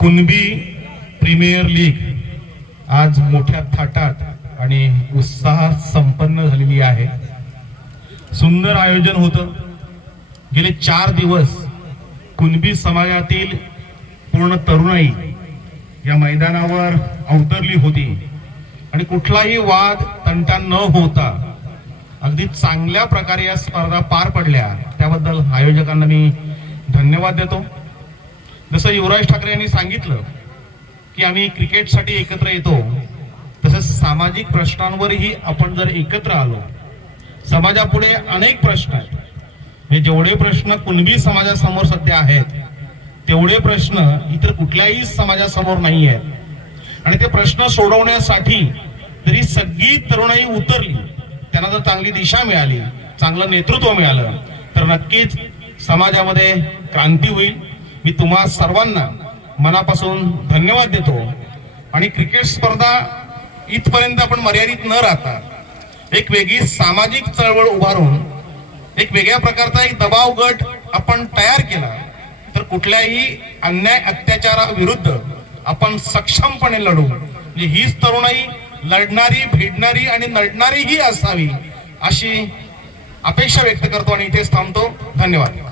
Kunbi premier league आज मोठ्या थाटात आणि उत्साहात संपन्न झालेली आहे. सुंदर आयोजन होतं. गेले चार दिवस कुणबी समाजातील पूर्ण तरुणाई या मैदानावर अवतरली होती. आणि कुठलाही वाद तंटा न होता अगदी चांगल्या प्रकारे या स्पर्धा पार पडल्या. त्याबद्दल आयोजकांना मी धन्यवाद देतो. जसं युवराज ठाकरे यांनी सांगितलं की आम्ही क्रिकेटसाठी एकत्र येतो तसंच सामाजिक प्रश्नांवरही आपण जर एकत्र आलो समाजापुढे अनेक प्रश्न आहेत. म्हणजे जेवढे प्रश्न कुणबी समाजासमोर सध्या आहेत तेवढे प्रश्न इतर कुठल्याही समाजासमोर नाही आहेत. आणि ते प्रश्न सोडवण्यासाठी जरी सगळी तरुणाई उतरली त्यांना जर चांगली दिशा मिळाली चांगलं नेतृत्व मिळालं तर नक्कीच समाजामध्ये क्रांती होईल. मी तुम्हा सर्वांना मनापासून धन्यवाद देतो. आणि क्रिकेट स्पर्धा इथपर्यंत आपण मर्यादित न राहता एक वेगळी सामाजिक चळवळ उभारून एक वेगळ्या प्रकारचा एक दबाव गट आपण तयार केला तर कुठल्याही अन्याय अत्याचाराविरुद्ध आपण सक्षमपणे लढू. म्हणजे हीच तरुणाई लढणारी भिडणारी आणि लढणारी ही असावी अशी अपेक्षा व्यक्त करतो आणि इथेच थांबतो. धन्यवाद.